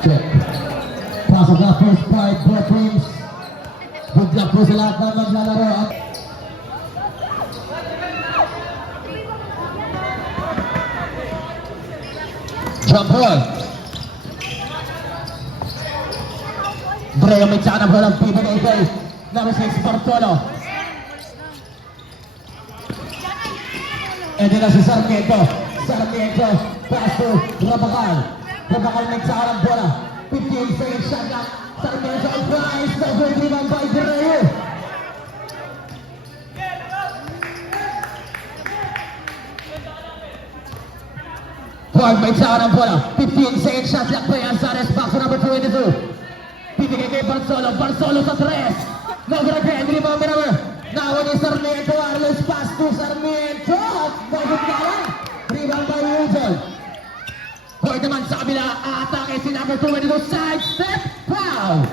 Check. Pasok na first five, both teams. Good luck po sa lahat ng maglalaro. Jump ball. Breo may tsaka na bola. Bibigay kay number 6, Bartolo. And then si Sarmiento. Sarmiento. Pass to Rabacal. Rabacal may tsaka ng bola. 15 seconds shot clock. Sarmiento on price. Double driven by Breo. Paul may tsaka ng bola. 15 seconds shot clock by Azares. Back to number 22. Bibigay kay Barzolo. Barzolo sa 3. No good again. Rebound number. Nawan ni Sarmiento. Arlos pass to Sarmiento. Bagod ka lang. Rebound by Wilson. Hoy naman sa kabila. Atake si number 22. Side step. Foul.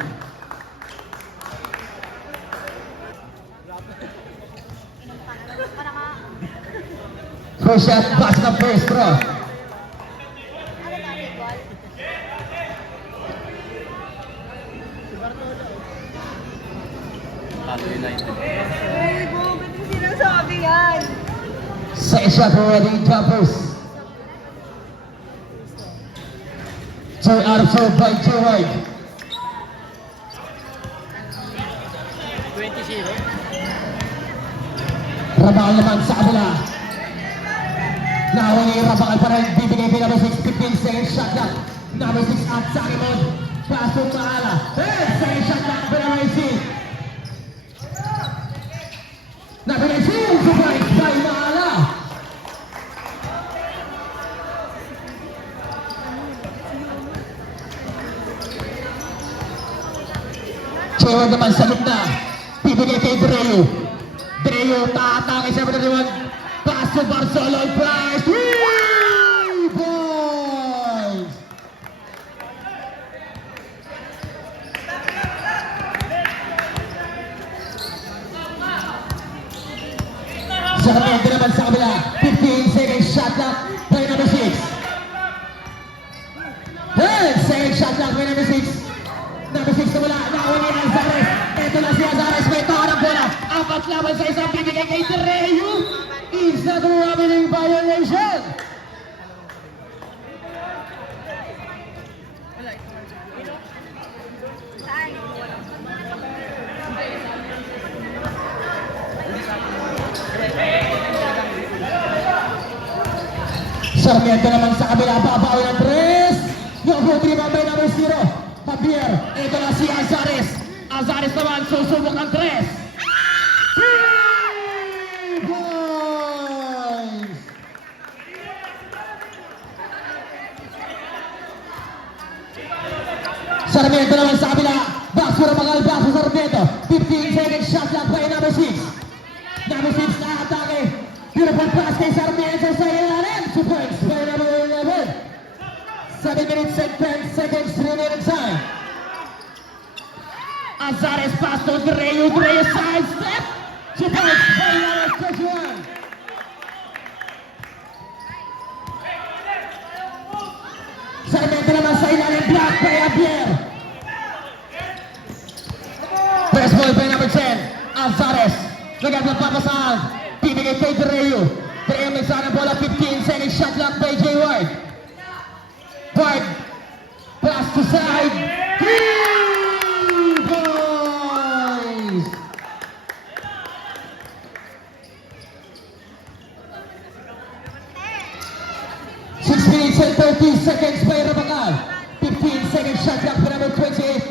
First shot. Pass na first throw. Ay, bakit mo sinasabi yan? Second shot already, jumpers. 2 out of 2 by Joe White. 20-0. Rabakal naman sa kabila. Nakuha ni Rabakal pa rin. Bibigay kay number 6, 15 seconds shot clock. Number 6 at Sakimon. Paso Maala. 10 seconds shot clock. Number 18. Number 18, surprise by Maala. Chewa naman sa lupna. Bibigay kay Dreo. Dreo, taatake sa mga pass to Barzolo. Price. 3 boys. Sarmiento naman sa kabila. 15 seconds shot clock by number 6. 10 seconds shot clock by number 6. Number 6 na wala. Nakuha ni Azares. Ito na si Azares. May tawa ng bola. Apat laban sa isang bibigay kay Terreo. Isa grabbing violation. Sarmiento naman sa kabila. Babaw ng 3. Yung good rebound by number 0. Javier, ito na si Azares. Azares naman, susubok ang 3. 3 boys! Sarmiento naman sa kabila. Box for Magal, box for Sarmiento. 15 seconds shot clock by number 6. Number 6 na atake. Beautiful pass kay Sarmiento sa ilalim. Points by number 11. 7 minutes and 10 seconds remaining time. Azares pass to Dreyu. Dreyu sidestep. Supports Bayanes Quezon. Sarmiento naman sa ilalim. Block by Javier. Press ball by number 10. Azares. Nagagapapasaan. Bibigay kay Dreyu. Dreyu may sana bola. 15 seconds shot clock by J. Ward. Ward. Pass to side. 3 boys! Six minutes and 30 seconds by Rabacal. 15 seconds shot clock by number 28.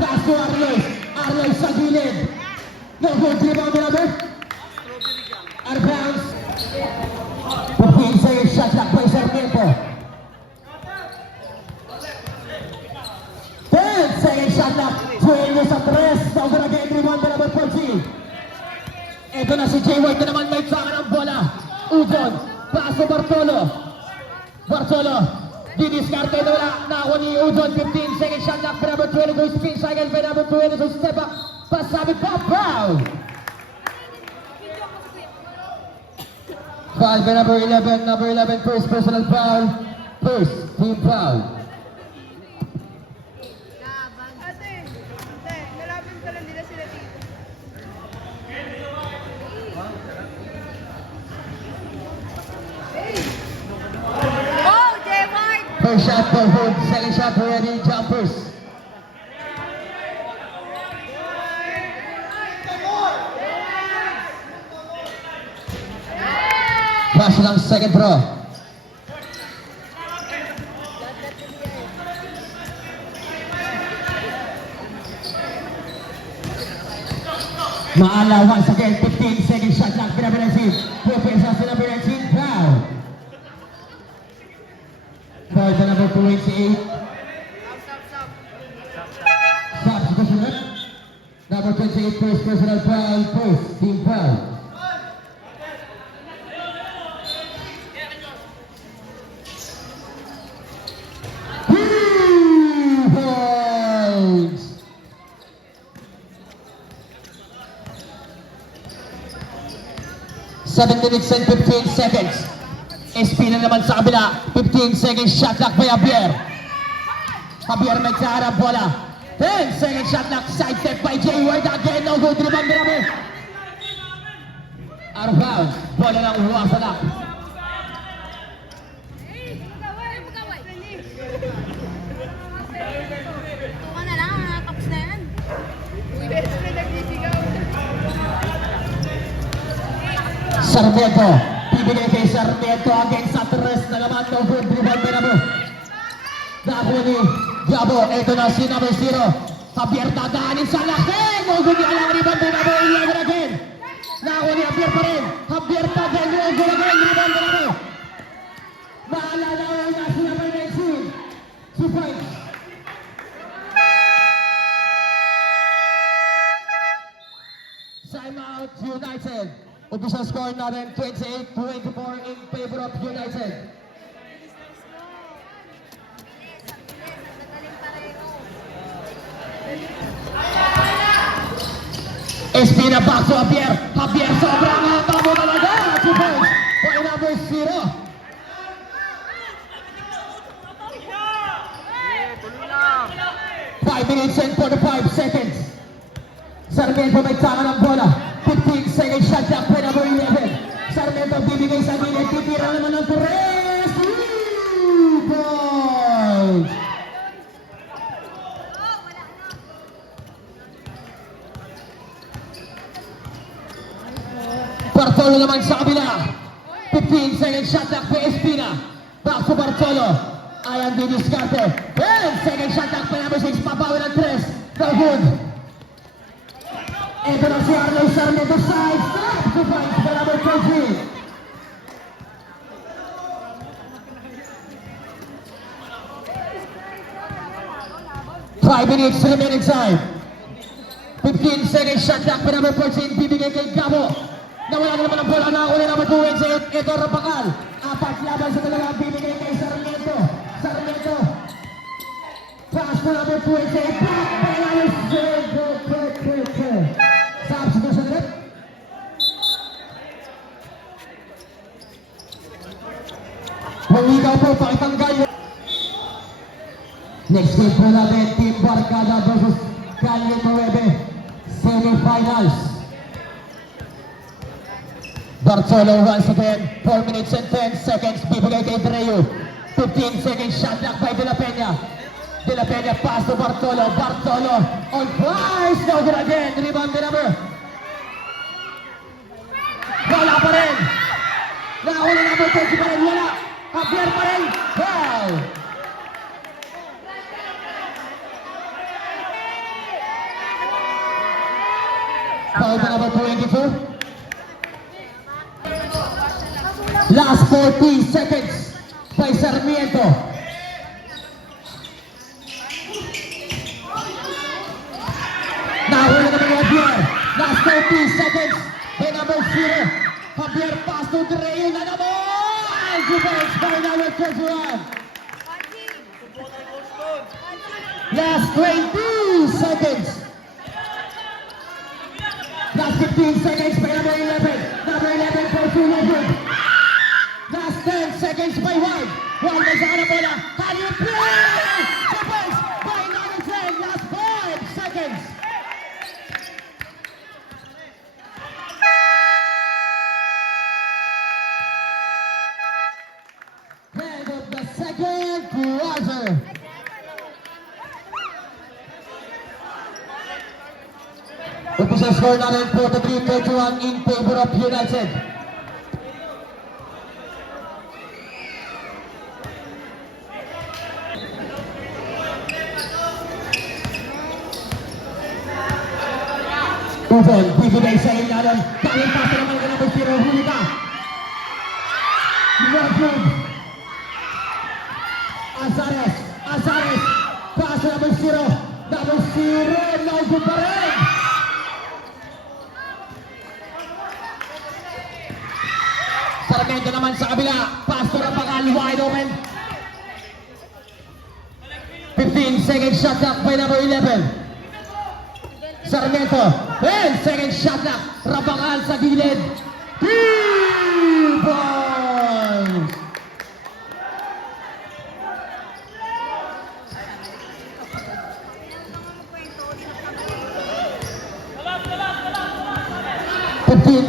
Pass to Arloy. Arloy sa gilid. No good rebound by number. Out of bounds. 15 seconds shot clock by Sarmiento. 10 seconds shot clock. Suelo sa 3. Saugur again rebound by number 14. Ito na si J. White na naman may tangan ang bola. Ujon. Pass to Bartolo. Bartolo. Didiskarte na wala. Nako ni Ujon. 15 seconds shot clock by number 22. Spin cycle by number 22. Step up. Pasabit pa. Foul. Foul by number 11. Number 11. First personal foul. First team foul. Ate, nalaban ka lang nila sila dito. Oh, Jay White! First shot for Hood. Second shot for Eddie. Jumpers. Pass ng second throw. Maala once again. 15 seconds shot clock. Pinabilansin. Pupesa sa number 19. Foul. Foul by number 28. Substitution. Number 28. First personal foul. First team foul. Points. 7 minutes and 15 seconds. SP na naman sa kabila. 15 seconds shot clock by Javier. Javier may kaharap bola. 10 seconds shot clock. Side step by J. Ward. Again, no good rebound. Out of bounds. Bola ng Wasalak. Tuka na lang, tapos na yan. Best na nagsisigaw. Sarmiento. Bibigay kay Sarmiento. Again sa tres na naman. No good rebound by number. Nako ni Jabo. Ito na si number 0. Javier dadaanin sa laki. No good yung alang rebound by number 11 again. Nako ni Javier pa rin. Javier pa din. No good again. Rebound by number. Maalala na si number 19. 2 points. Timeout United. Official score natin 28-24 in favor of United. Espina back to Javier. Javier sobrang tamo talaga. 2 points for number 0. Five minutes and 45 seconds. Sarmiento may tama ng bola. 15 seconds shot clock by number 11. Sarmiento bibigay sa gilid. Titira naman ng 3. 2 points. Bartolo naman sa kabila. 15 seconds shot clock by Espina. Back to Bartolo. Ayan didiskarte. 10 seconds shot clock by number 6. Pabawi ng 3. No good. Ito na si Arnold Sarmiento side step. 2 points by number 20. Five minutes remaining time. 15 seconds shot clock by number 14. Bibigay kay Gabo. Nawala na naman ang bola na uli number 28. Ito Rabacal. Apat laban sa talaga. Bibigay kay Sarmiento. Sarmiento. Pass to number 28. Back by number 0. po, pakitanggal yun. Next game po natin, Team Barcada versus Calle 9, semifinals. Bartolo once again, 4 minutes and 10 seconds, bibigay kay Dreo. 15 seconds, shot block by De La Peña. De La Peña pass to Bartolo. Bartolo on price, no good again, rebound the number. Wala pa rin. Nakahuli number 20 pa rin, wala. Javier pa rin, foul. Foul pa number 22. Last 40 seconds by Sarmiento. Nahuli naman ni Javier. Last 30 seconds by number 0. Javier pass to Dreo. Nanabol! Defense by number 21. Last 20 seconds. Last 15 seconds by number 11. Number 11 for Tulogod. Last 10 seconds by Juan. Juan may sa bola. Can you play? Defense by number 10. Last 5 seconds. End of the second quarter. Official score natin 43-31 in favor of United. Ubon, bibigay sa ilalim. Dahil pasa naman ka na Bustiro, huli ka. Not good. Azares, Azares. Pasa na Bustiro. Number 0, no good pa rin. Sarmiento naman sa kabila. Pastor ang pakal, wide open. 15 second shot clock by number 11. Sarmiento, 10 second shot clock. Rabangal sa gilid. 3 points.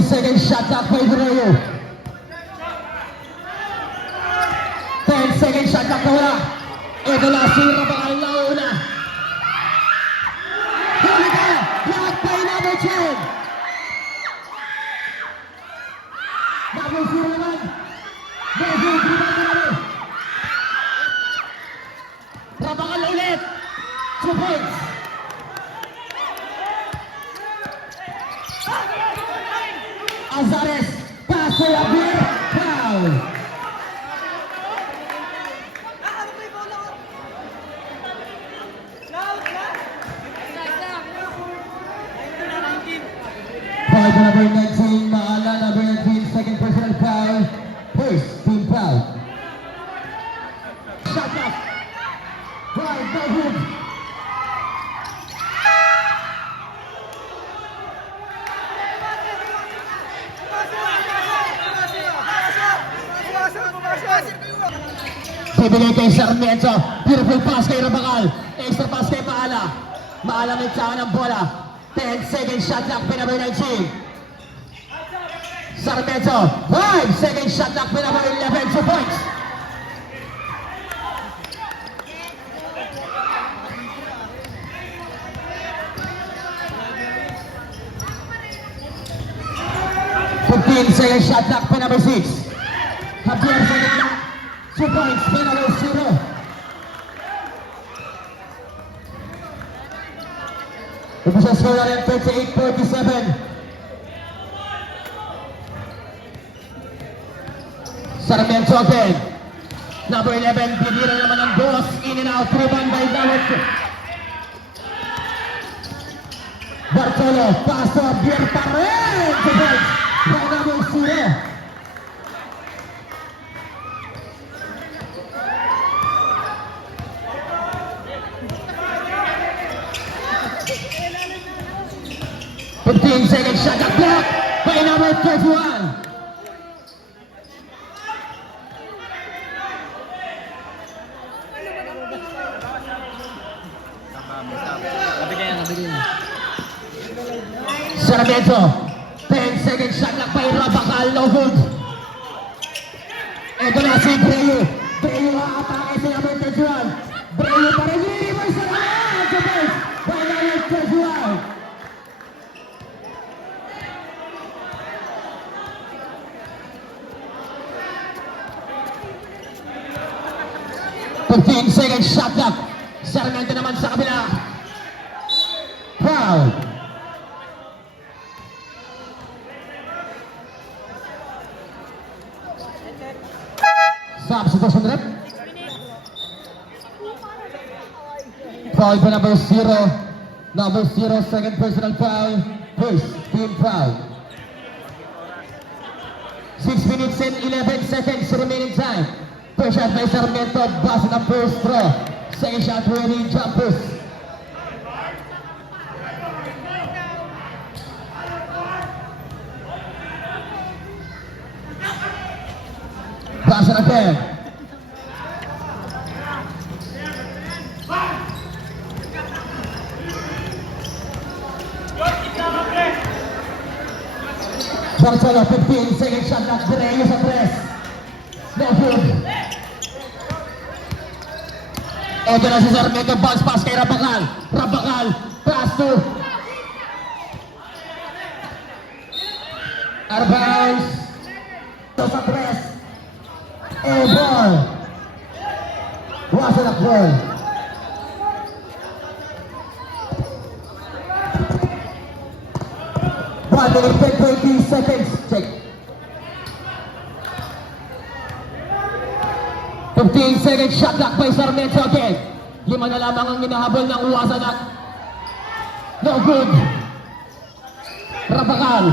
Second shot clock by Dreo. 10 second shot clock na wala. Ito na si Rabangal na una. Huli ka! Block by number 10. Number 0 naman. Medyo rebound na naman. Rabangal ulit. 2 points. Azares, pass to Javier, foul. Foul to number 19, Maala, number 19, second personal foul, first team foul. Shot up, right, no good. Bibigay kay Sarmiento. Beautiful pass kay Rabangal. Extra pass kay Maala. Maala may tsawa ng bola. 10 second shot clock by number 19. Sarmiento. 5 second shot clock by number 11. 2 points. Second shot clock by number 6. Javier sa gitna. 2 points by number 0. Ito sa score natin 38-47. Sarmiento again. Number 11, binira naman ang boss. In and out, rebound by Dawit. Bartolo, pass to Javier pa rin. 2 points by number 0. Second shot at block by number 31. Sarmiento. 10 seconds shot clock by Rabakal. No good. Ito na si Breu. Breu haatake sa number 31. Breu pa rin. Reverse na naman. Sa base. By number 31. Fifteen seconds shot clock. Sarmiento naman sa kabila. Foul. Substitution rep. Foul by number 0. Number 0, second personal foul. First team foul. 6 minutes and 11 seconds remaining time. First shot by Sarmiento, bust ang first throw. Second shot, ready, jumpers. Bust again. Barcelo, 15 second shot clock, Breu sa 3. No good. Ito na si Sarmiento, bounce pass kay Rabakal. Rabakal, pass to Arbauz. Ito sa 3. Ball. Wasalak ball. One minute and 20 seconds. Check. 15 seconds shot clock by Sarmiento again. 5 na lamang ang hinahabol ng Wasalak. No good. Rabakal.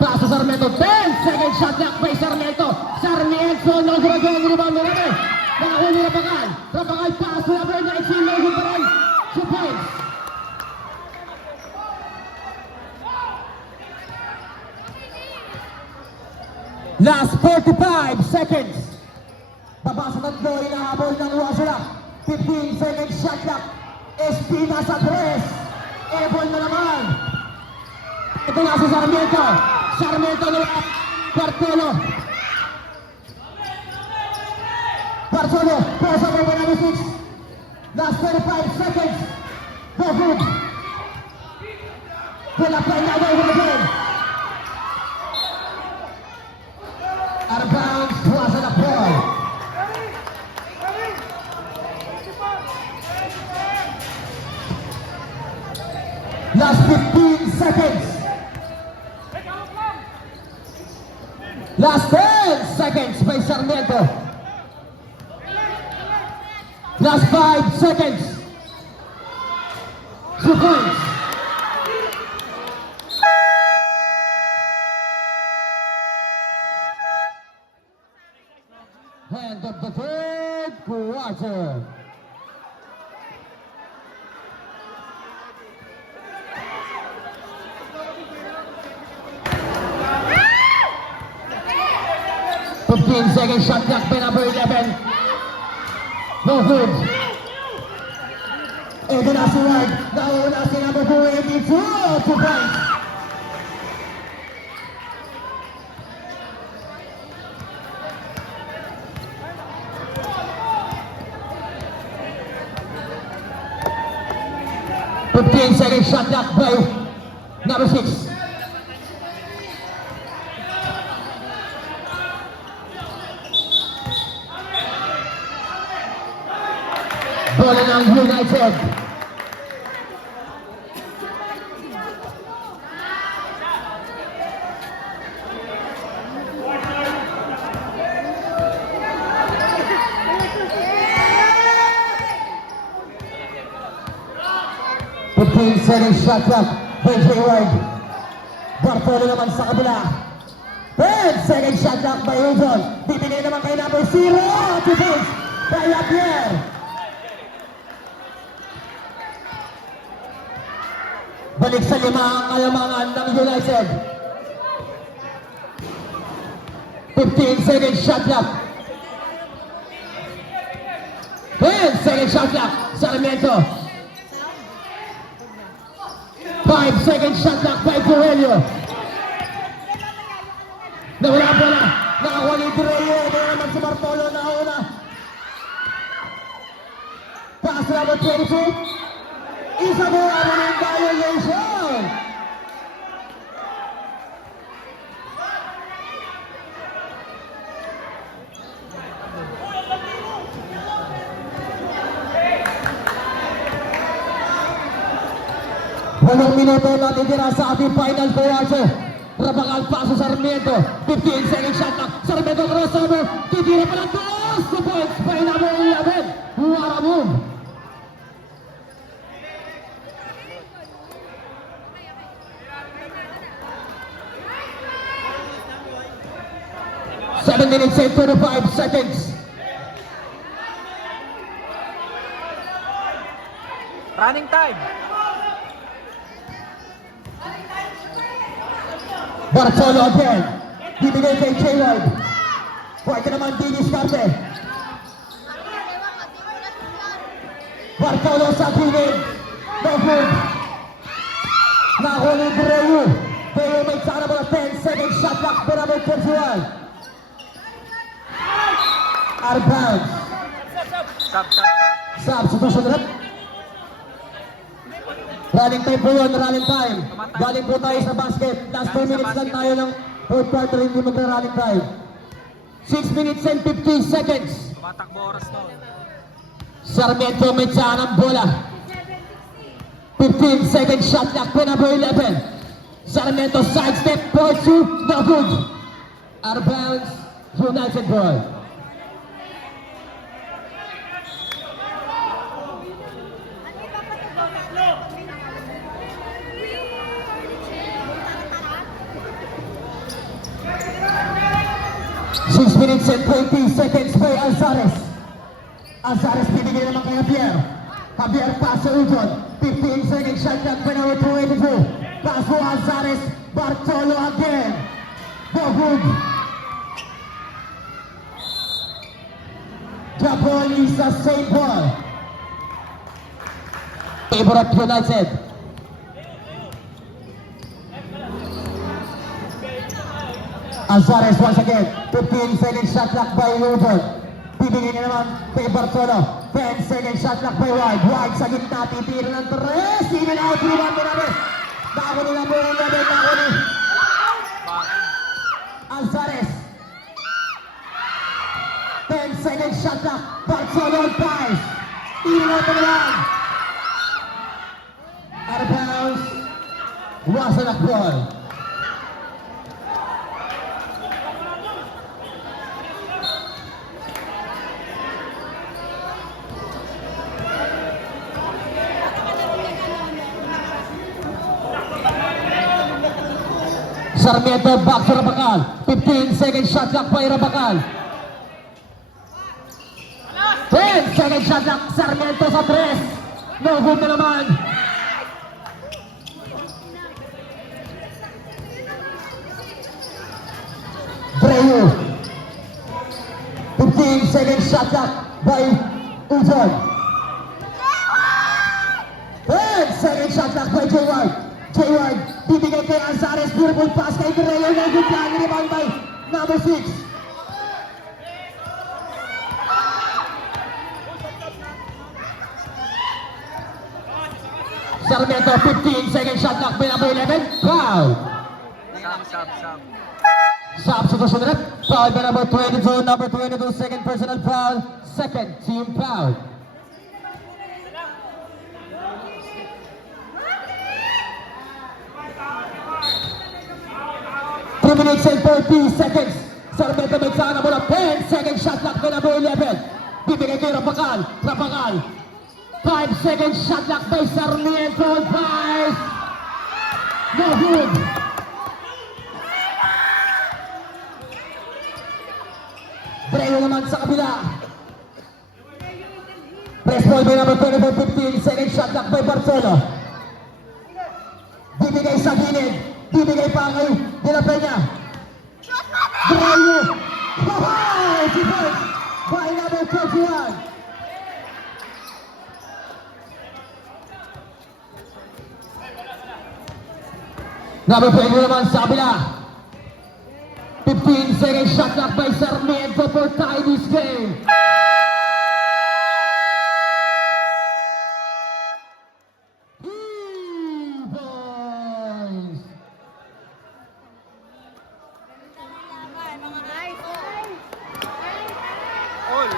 Pass to Sarmiento. 10 seconds shot clock by Sarmiento. Sarmiento. No good again. Rebound na natin. Nakahuli ni Rabakal. Rabakal pass to number 19. No good pa rin. 2 points. Last 45 seconds. Baba sa tatlo, inahabol ng Wasalak. 15 seconds shot clock. Espina sa 3. Ebol na naman. Ito na si Sarmiento. Sarmiento na Bartolo. Bartolo, press over by number 6. Last 35 seconds. No good. Pull up right now, over again. Out of bounds, Wasalak ball. Last 15 seconds. Last 10 seconds by Sarmiento. Last 5 seconds. 2 points. End of the third quarter. Second shot clock by number 11. No good. Ito na si Ward. Nauna si number 282. 2 points. Second shot clock by number 6. Bola ng United. Second shot clock by Jay Ward. Bartolo naman sa kabila. 10 second shot clock by Ozon. Bibigay naman kay number 0. 2 points by Lapierre. Balik sa 5 ang kalamangan ng United. 15 second shot clock. 10 second shot clock. Sarmiento. 5-second shot clock by Coelho. Nawala po na. Nakakuha ni Dreyo. Ito naman si Bartolo na una. Pass number 22. Isa mo ang ng violation. Walong minuto na titira sa ating final quarter. Rabangal paso Sarmiento. 15-second shot clock. Sarmiento crossover. Titira pa lang doon. 2 points by number 11. What a move. Seven minutes and 25 seconds. Running time. Bartolo again. Bibigay kay J-Ward. Pwede naman didiskarte. Bartolo sa gilid. No good. Nahuli Dreyu. Dreyu may sana mga 10-second shot clock. Benabay Kersual. Out of bounds. Sub. Substitution rep. Running time po yun, running time. Galing po tayo sa basket. Last 2 minutes lang tayo ng fourth quarter, hindi magra-running time. 6 minutes and 50 seconds. Tumatakbo oras na. Sarmiento may tsaka ng bola. 15-second shot clock, number 11. Sarmiento sidestep, for 2, no good. Out of bounds, United ball. Six minutes and 20 seconds by Alzares. Alzares binigay naman kay Javier. Javier pass sa Udon. 15-second shot clock by number 22. Pass for Alzares. Bartolo again. No good. The ball is the same ball. Favorite United. Alzares once again. 15-second shot clock by Udon. Bibigyan niya naman kay Bartolo. 10-second shot clock by Ward. Ward sa gitna. Titira ng 3. Even out. Rebound mo namin. Nako ni number 11. Nako ni Alzares. 10-second shot clock. Bartolo on 5. Even out na lang. Out of bounds. Wasn't a ball. Sarmiento back to Rabacal. 15-second shot clock by Rabacal. 10-second shot clock. Sarmiento sa 3. No good na naman. Dreyu. 15-second shot clock by Udon. 10-second shot clock by J-Ward. J-Ward, bibigay kay Alzares, beautiful pass kay Guerrero, no good plan, rebound by number 6. Sarmiento, 15-second shot clock by number 11, foul. Sub. Substitution rep, foul by number 22, number 22, second personal foul, second team foul. Minutes and 30 seconds. Sarmiento may sana mula 10-second shot clock by number 11. Bibigay kay Rabacal. Rabacal. 5-second shot clock by Sarmiento. 5. No good. Dreyo naman sa kabila. Press ball by number 24, 15-second shot clock by Bartolo. Bibigay sa gilid. Bibigay pa kay De La Peña. Dreyo. Hohoy! Si Bert by number 21. Number 20 naman sa kabila. 15-second shot clock by Sarmiento for tie this game. Boys! Mga guys. All.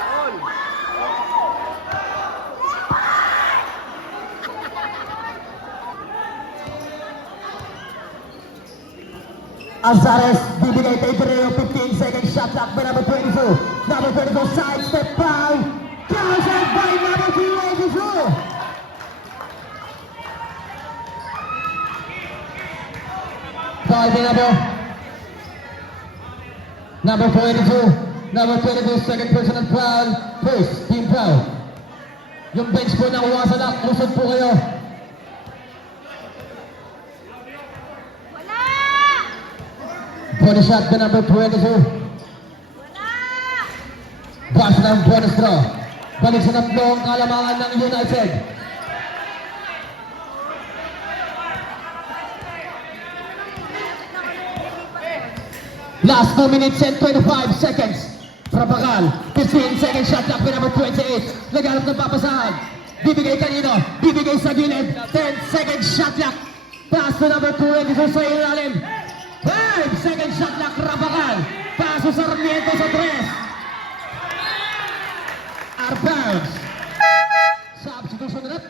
Azares bibigay kay Terreo, 15-second shot clock by number 22. Number 22 side step foul. Countered by number 282. Foul by number 22. Number 22, second personal foul. First, team foul. Yung bench po na uwasalak, usod po kayo. Wala! Bonus shot by number 22. Wala! Pass ng bonus draw. Balik sa tatlong kalamangan ng United. Last 2 minutes and 25 seconds. Prapagal, 15-second shot clock by number 28. Naghanap ng papasahan. Bibigay kanino? Bibigay sa gilid. 10-second shot clock. Pass to number 22 sa ilalim. 5-second shot clock, Prapagal. Paso sa Sarmiento sa 3. Arbounds. Substitution ulit.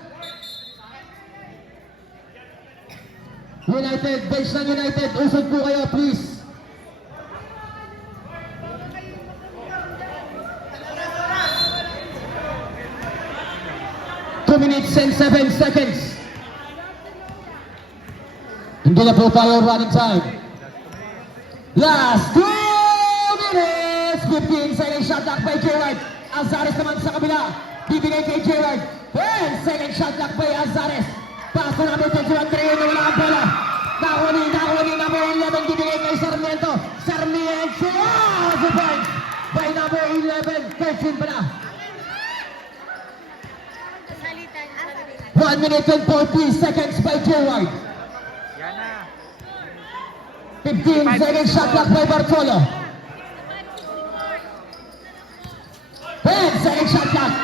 United, bench ng United. Usod po kayo, please. Minutes and 7 seconds. Hindi na po tayo running time. Last 2 minutes. 15-second shot clock by Gerard. Azares naman sa kabila. Bibigay kay Gerard. 10-second shot clock by Azares. Pass to number 21. Treo na wala ang bola. Nakuni number 11. Bibigay kay Sarmiento. Sarmiento. The point by number 11. 13 pa na. 1 minute and 40 seconds by Gerard. Yan na. 15-second shot clock by Bartolo. 10-second shot clock.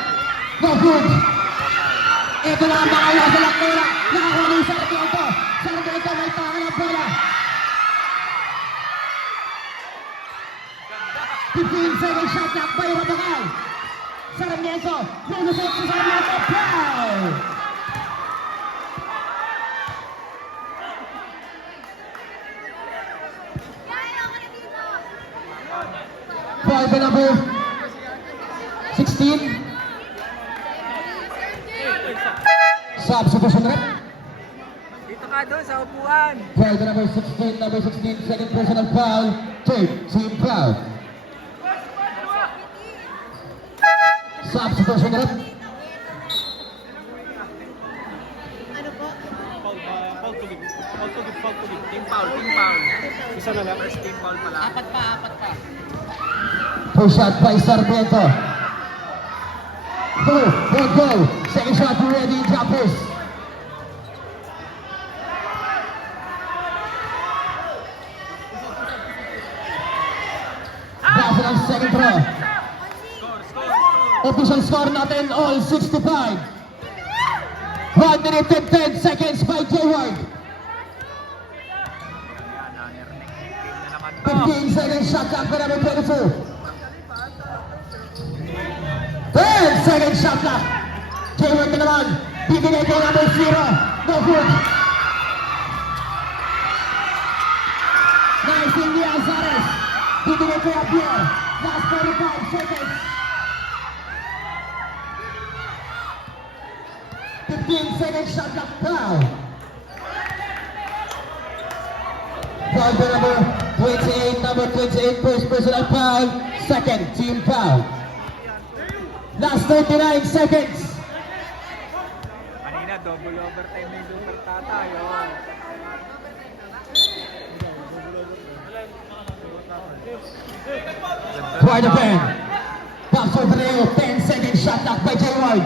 No good. Ito na ang mga wasalak nila. Nakakuha ni Sarmiento. Sarmiento may tahan ng bola. 15-second shot clock by Rabagal. Sarmiento. Lulusot si Sarmiento. Foul! Foul by number 16. Substitution rep. Dito ka doon sa upuan. Foul by number 16, second personal foul. Third, team foul. Substitution rep. Ano po? Team foul. Isa na lang. First team foul pala. Apat pa. First shot by Sarmiento. Go. Second shot ready, droppers. Basa ng second throw. Official score natin all 65. 1 minute and 10 seconds by Jayward. Yan na, narinig. Game na naman to. 15-second shot clock by number 22. 10-second shot clock. Jayward na naman. Bibigay kay number 0. No good. Nice in the Azares. Bibigay kay Abier. Last 45 seconds. 15-second shot clock. Foul. Foul by number 28, first personal foul, second team foul. Last 39 seconds. Kanina, double overtime na yung Luther Tata. Yun. Try the pen. Pass for Terreo, 10-second shot clock by Jayward.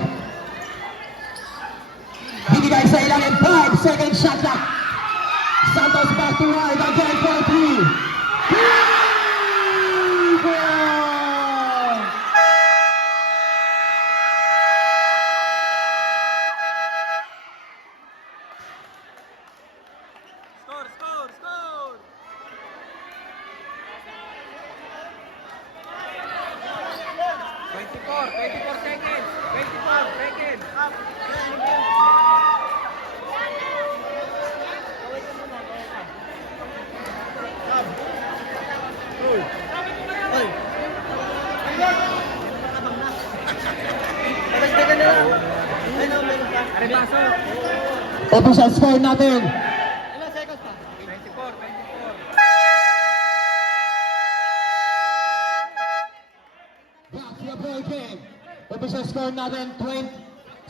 Bibigay sa ilalim, 5-second shot clock. Santos pass back to right again for three. Score, score, score! 24 seconds! 24 seconds! Official score natin. 24, 24. Back to the ball game. Official score natin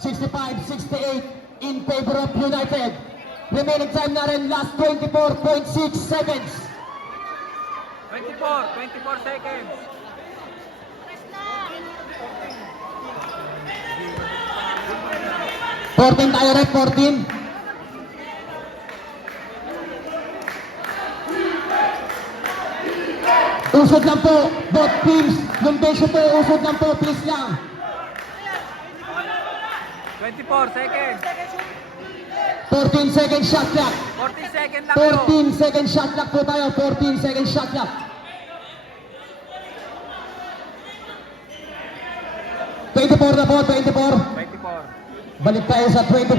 65-68 in favor of United. Remaining time natin last 24.6 seconds. 24 seconds. 14 tayo rep, 14. Usod lang po, both teams. Yung bench po, usod lang po, please lang. 24 seconds. 14 second shot clock. 40 seconds lang to. 14 second shot clock po tayo, 14 second shot clock. 24 na po, 24. 24. Balik tayo sa 24.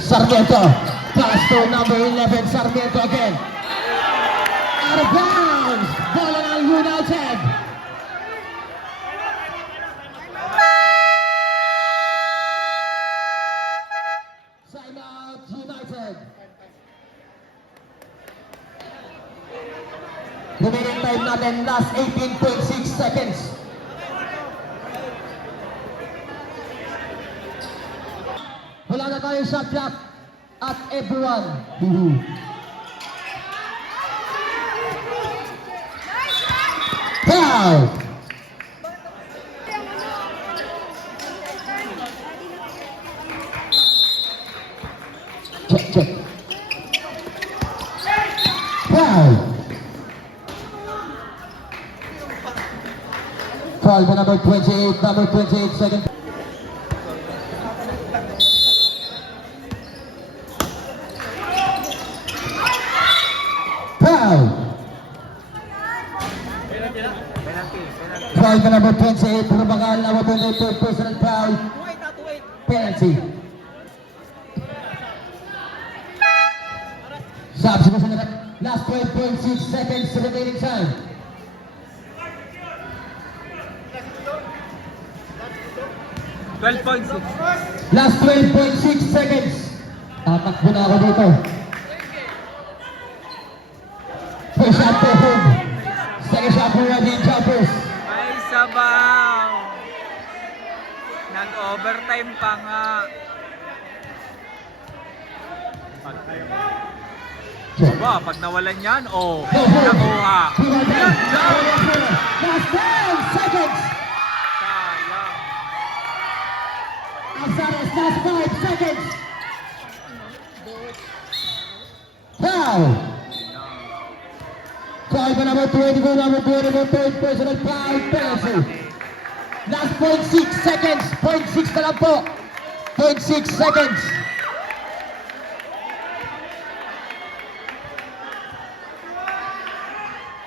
Sarmiento. Pass to number 11, Sarmiento again. Out of bounds. Bola ng United. Time out, United. Remaining time natin, last 18.6 seconds. Wala na tayong shot clock at everyone. Foul! Check. Foul! Foul by number 28, second. Foul! Penalty. Foul by number 28, Rubagal, number 22, personal foul. Penalty. Substitution na last 12.6 seconds remaining time. Last 12.6 seconds. Tatakbo na ako dito. First shot for home. Second shot for Ready Jumpers. Ay, sabaw. Nag-overtime pa nga. Aba, pag nawalan yan, nakuha. Last 10 seconds. Sayang. Alzares, last 5 seconds. Foul. Foul by number 22, third personal foul penalty. Last 0.6 seconds. 0.6 na lang po. 0.6 seconds.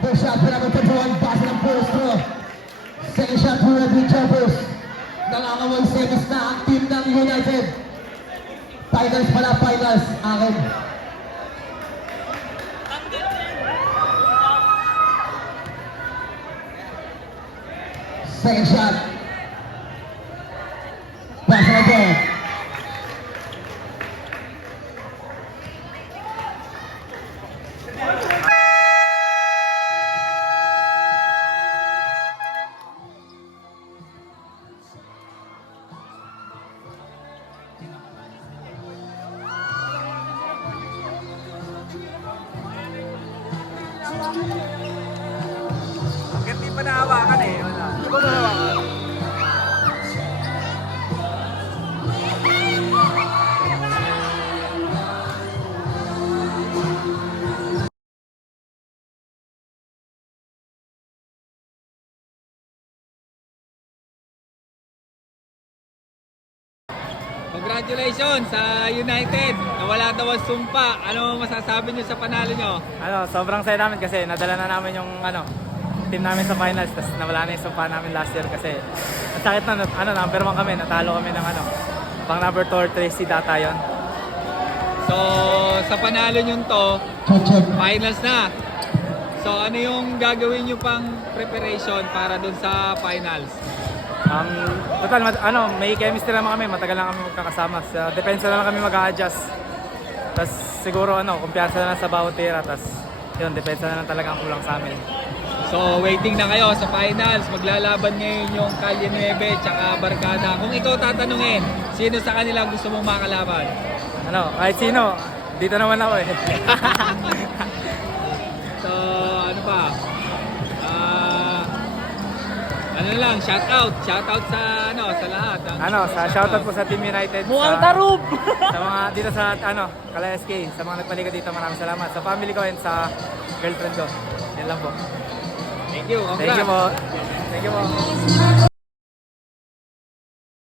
First shot for number 21, base ng Purostro. Second shot for Red Jumpers. Nangangaway seconds na ang team ng United. Finals pala, finals. Akin. Second shot. Pass na po. Hanggang di pa nahawakan eh. Wala. congratulations sa United. Nawala daw ang sumpa. Ano masasabi niyo sa panalo niyo? Sobrang saya namin kasi nadala na namin yung team namin sa finals, tapos nawala na yung sumpa namin last year kasi ang sakit na, number 1 kami, natalo kami ng pang number 2 or 3 seed data yun. So, sa panalo niyo to, Check. finals na. So, ano yung gagawin niyo pang preparation para dun sa finals? Total, may chemistry naman kami, matagal na kami magkakasama. Sa depensa na lang kami mag-a-adjust. Tapos siguro kumpiyansa na lang sa bawat tira, tapos yun, depensa na lang talaga ang kulang sa amin. So, waiting na kayo sa finals. Maglalaban ngayon yung Calle Nueve tsaka Barkada. Kung ikaw tatanungin, sino sa kanila gusto mong makalaban? Kahit sino, dito naman ako eh. So, ano pa? Ano lang, shoutout sa sa lahat. Shoutout po sa Team United. Mukhang sa, tarub! sa mga dito sa Kala SK, sa mga nagpaliga dito, maraming salamat. Sa family ko and sa girlfriend ko. Yan lang po. Thank you. Thank you Congrats. po. Thank you po.